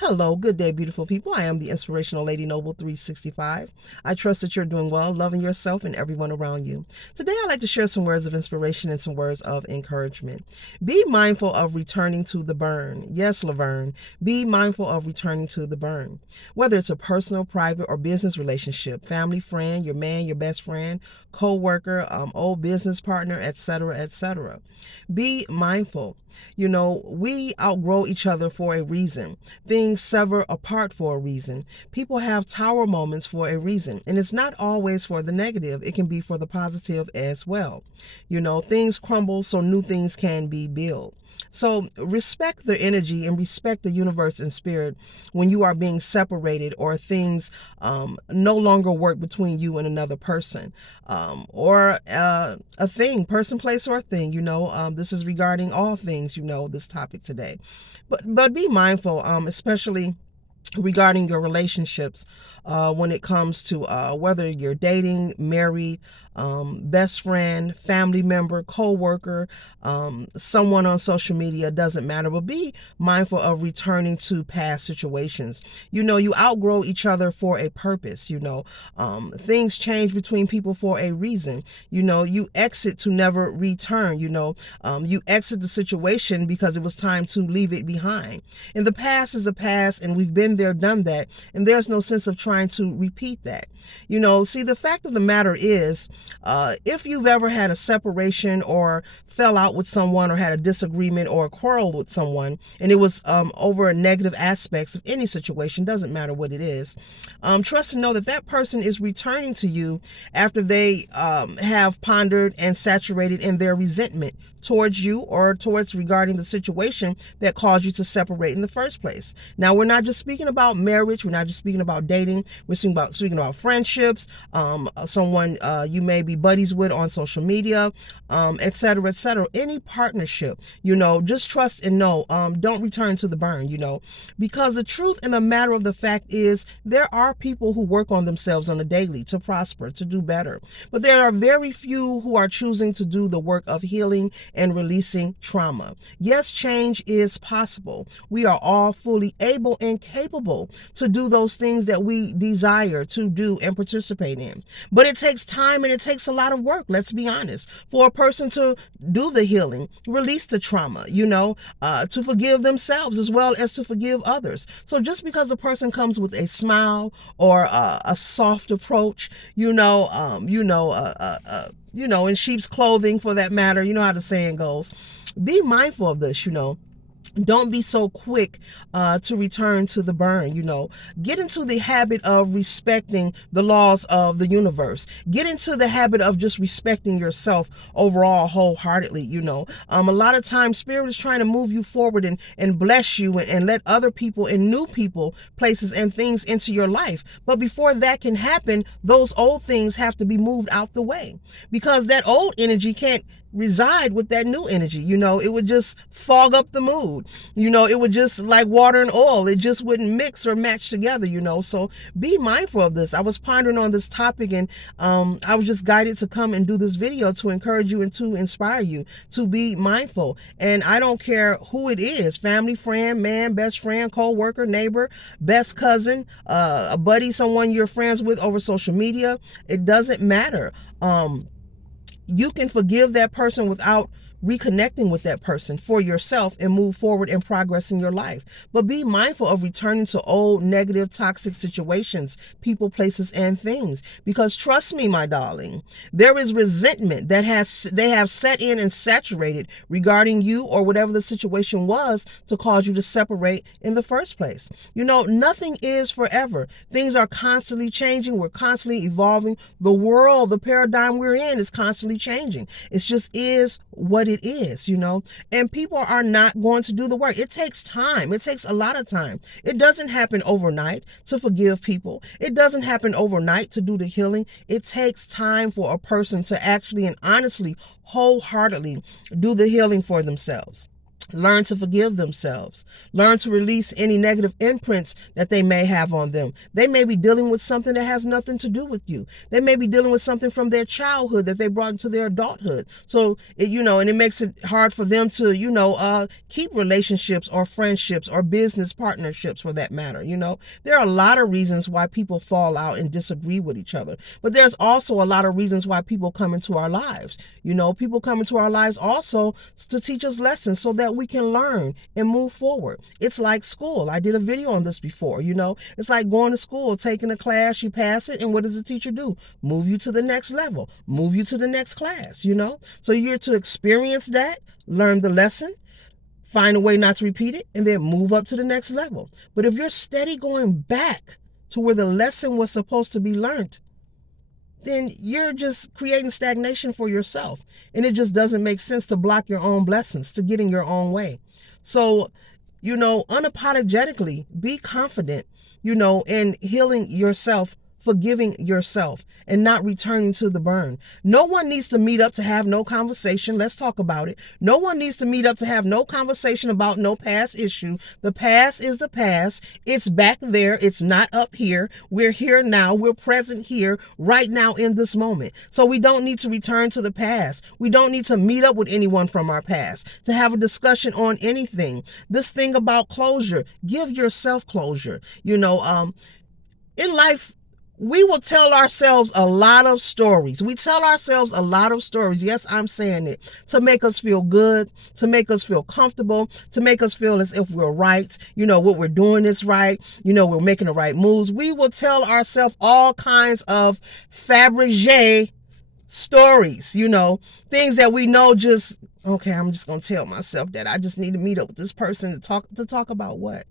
Hello, good day, beautiful people. I am the Inspirational Lady Noble 365. I trust that you're doing well, loving yourself and everyone around you. Today, I'd like to share some words of inspiration and some words of encouragement. Be mindful of returning to the burn. Yes, Laverne, be mindful of returning to the burn. Whether it's a personal, private, or business relationship, family, friend, your man, your best friend, co-worker, old business partner, etc., etc. Be mindful. We outgrow each other for a reason. Things sever apart for a reason. People have tower moments for a reason. And it's not always for the negative. It can be for the positive as well. Things crumble so new things can be built. So respect the energy and respect the universe and spirit when you are being separated or things no longer work between you and another person or a thing, person, place, or thing. This is regarding all things, this topic today. But be mindful, especially regarding your relationships when it comes to whether you're dating, married, best friend, family member, co-worker, someone on social media, doesn't matter. But be mindful of returning to past situations. You outgrow each other for a purpose. Things change between people for a reason. You exit to never return. You exit the situation because it was time to leave it behind. And the past is the past, and we've been there, done that, and there's no sense of trying to repeat that. See, the fact of the matter is, if you've ever had a separation or fell out with someone or had a disagreement or a quarrel with someone, and it was over negative aspects of any situation, doesn't matter what it is, trust and know that that person is returning to you after they have pondered and saturated in their resentment towards you or towards regarding the situation that caused you to separate in the first place. Now, we're not just speaking about marriage. We're not just speaking about dating. We're speaking about friendships, someone you may be buddies with on social media, et cetera, et cetera. Any partnership, just trust and know, don't return to the burn, because the truth and the matter of the fact is there are people who work on themselves on a daily to prosper, to do better. But there are very few who are choosing to do the work of healing and releasing trauma. Yes, change is possible. We are all fully able and capable to do those things that we desire to do and participate in. But it takes time and it takes a lot of work, let's be honest, for a person to do the healing, release the trauma, to forgive themselves as well as to forgive others. So just because a person comes with a smile or a soft approach, in sheep's clothing for that matter, you know how the saying goes, be mindful of this. Don't be so quick to return to the burn. Get into the habit of respecting the laws of the universe. Get into the habit of just respecting yourself overall wholeheartedly. A lot of times spirit is trying to move you forward and bless you and let other people and new people, places and things into your life. But before that can happen, those old things have to be moved out the way, because that old energy can't reside with that new energy. It would just fog up the mood. It would just, like water and oil, it just wouldn't mix or match together. So be mindful of this. I was pondering on this topic, and I was just guided to come and do this video to encourage you and to inspire you to be mindful. And I don't care who it is, family, friend, man, best friend, co-worker, neighbor, best cousin, a buddy, someone you're friends with over social media. It doesn't matter. You can forgive that person without reconnecting with that person for yourself and move forward and progress in your life. But be mindful of returning to old, negative, toxic situations, people, places, and things. Because trust me, my darling, there is resentment that they have set in and saturated regarding you or whatever the situation was to cause you to separate in the first place. Nothing is forever. Things are constantly changing. We're constantly evolving. The world, the paradigm we're in is constantly changing. It just is what it is, and people are not going to do the work. It takes time. It takes a lot of time. It doesn't happen overnight to forgive people. It doesn't happen overnight to do the healing. It takes time for a person to actually and honestly, wholeheartedly do the healing for themselves. Learn to forgive themselves. Learn to release any negative imprints that they may have on them. They may be dealing with something that has nothing to do with you. They may be dealing with something from their childhood that they brought into their adulthood. So, and it makes it hard for them to, keep relationships or friendships or business partnerships for that matter. There are a lot of reasons why people fall out and disagree with each other. But there's also a lot of reasons why people come into our lives. People come into our lives also to teach us lessons so that we can learn and move forward. It's like school. I did a video on this before. It's like going to school, taking a class, you pass it, and what does the teacher do? Move you to the next level, move you to the next class, So you're to experience that, learn the lesson, find a way not to repeat it, and then move up to the next level. But if you're steady going back to where the lesson was supposed to be learned, then you're just creating stagnation for yourself. And it just doesn't make sense to block your own blessings, to get in your own way. So, unapologetically, be confident, in healing yourself, forgiving yourself, and not returning to the burn. No one needs to meet up to have no conversation. Let's talk about it. No one needs to meet up to have no conversation about no past issue. The past is the past. It's back there. It's not up here. We're here now. We're present here right now in this moment. So we don't need to return to the past. We don't need to meet up with anyone from our past to have a discussion on anything. This thing about closure, give yourself closure. In life, we will tell ourselves a lot of stories. We tell ourselves a lot of stories. Yes, I'm saying it, to make us feel good, to make us feel comfortable, to make us feel as if we're right. What we're doing is right. We're making the right moves. We will tell ourselves all kinds of Fabergé stories, things that we know okay, I'm just going to tell myself that I just need to meet up with this person to talk about what?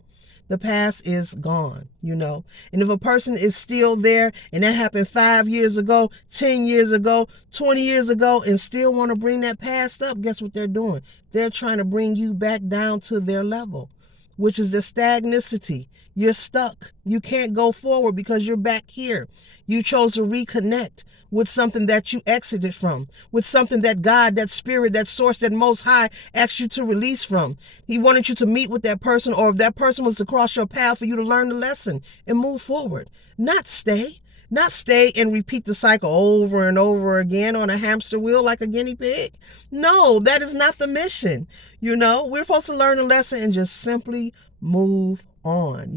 The past is gone, And if a person is still there and that happened 5 years ago, 10 years ago, 20 years ago, and still want to bring that past up, guess what they're doing? They're trying to bring you back down to their level, which is the stagnicity. You're stuck. You can't go forward because you're back here. You chose to reconnect with something that you exited from, with something that God, that spirit, that source, that most high asked you to release from. He wanted you to meet with that person, or if that person was to cross your path, for you to learn the lesson and move forward, not stay and repeat the cycle over and over again on a hamster wheel like a guinea pig. No, that is not the mission. We're supposed to learn a lesson and just simply move on,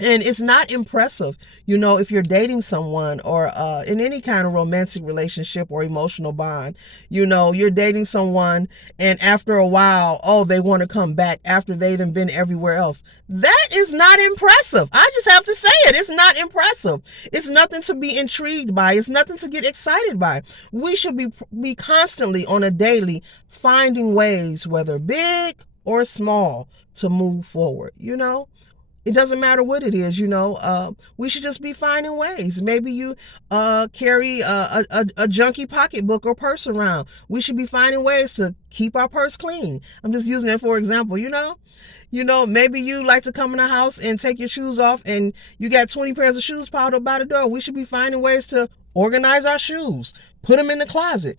And it's not impressive, if you're dating someone or in any kind of romantic relationship or emotional bond, you're dating someone and after a while, they want to come back after they've been everywhere else. That is not impressive. I just have to say it. It's not impressive. It's nothing to be intrigued by. It's nothing to get excited by. We should be constantly on a daily finding ways, whether big or small, to move forward, It doesn't matter what it is, we should just be finding ways. Maybe you carry a junky pocketbook or purse around. We should be finding ways to keep our purse clean. I'm just using that for example, maybe you like to come in the house and take your shoes off and you got 20 pairs of shoes piled up by the door. We should be finding ways to organize our shoes, put them in the closet.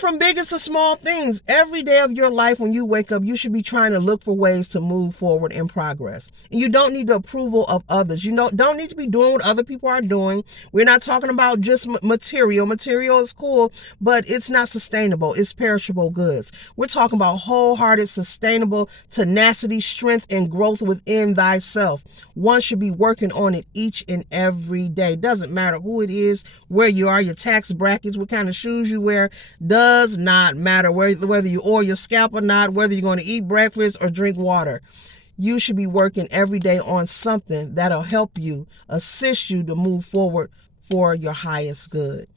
From biggest to small things, every day of your life when you wake up, you should be trying to look for ways to move forward and progress. And you don't need the approval of others. Don't need to be doing what other people are doing. We're not talking about just material. Material is cool, but it's not sustainable. It's perishable goods. We're talking about wholehearted, sustainable tenacity, strength, and growth within thyself. One should be working on it each and every day. Doesn't matter who it is, where you are, your tax brackets, what kind of shoes you wear. Does not matter whether you oil your scalp or not, whether you're going to eat breakfast or drink water. You should be working every day on something that'll help you, assist you to move forward for your highest good.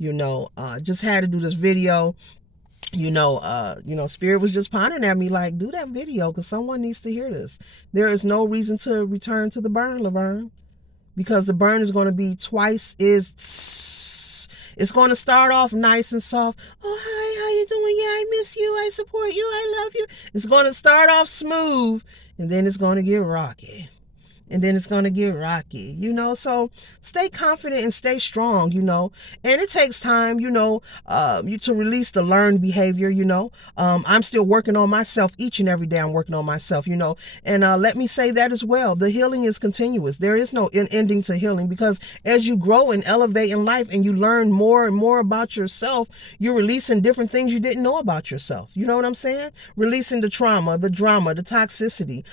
Just had to do this video. Spirit was just pondering at me like, do that video because someone needs to hear this. There is no reason to return to the burn, Laverne, because the burn is going to be twice it's going to start off nice and soft. Oh, hi, how you doing? Yeah, I miss you. I support you. I love you. It's going to start off smooth, and then it's going to get rocky. and then it's going to get rocky, so stay confident and stay strong, and it takes time, you to release the learned behavior, I'm still working on myself each and every day. I'm working on myself, and let me say that as well. The healing is continuous. There is no ending to healing, because as you grow and elevate in life and you learn more and more about yourself, you're releasing different things you didn't know about yourself. You know what I'm saying? Releasing the trauma, the drama, the toxicity,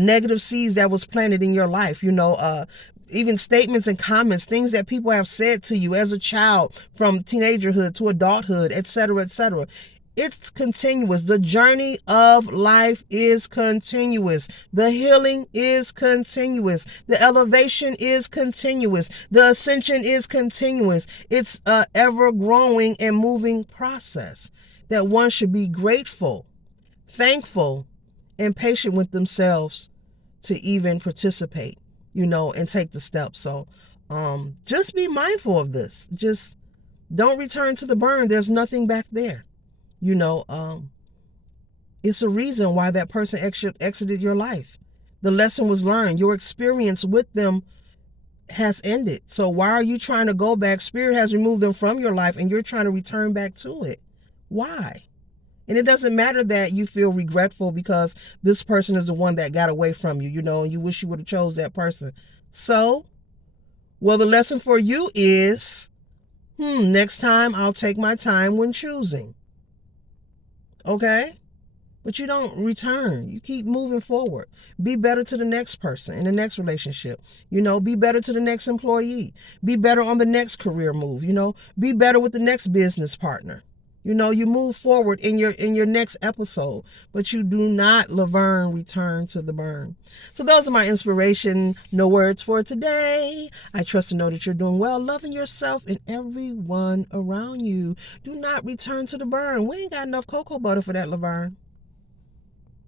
negative seeds that was planted in your life, even statements and comments, things that people have said to you as a child from teenagerhood to adulthood, etc., etc. It's continuous. The journey of life is continuous. The healing is continuous. The elevation is continuous. The ascension is continuous. It's an ever growing and moving process that one should be grateful, thankful, and patient with themselves to even participate, and take the steps. So just be mindful of this. Just don't return to the burn. There's nothing back there. It's a reason why that person exited your life. The lesson was learned. Your experience with them has ended. So why are you trying to go back? Spirit has removed them from your life and you're trying to return back to it. Why? And it doesn't matter that you feel regretful because this person is the one that got away from you, and you wish you would have chose that person. So, well, the lesson for you is, next time I'll take my time when choosing. Okay? But you don't return. You keep moving forward. Be better to the next person in the next relationship. Be better to the next employee. Be better on the next career move. Be better with the next business partner. You move forward in your next episode, but you do not, Laverne, return to the burn. So those are my inspiration, no words for today. I trust to know that you're doing well, loving yourself and everyone around you. Do not return to the burn. We ain't got enough cocoa butter for that, Laverne.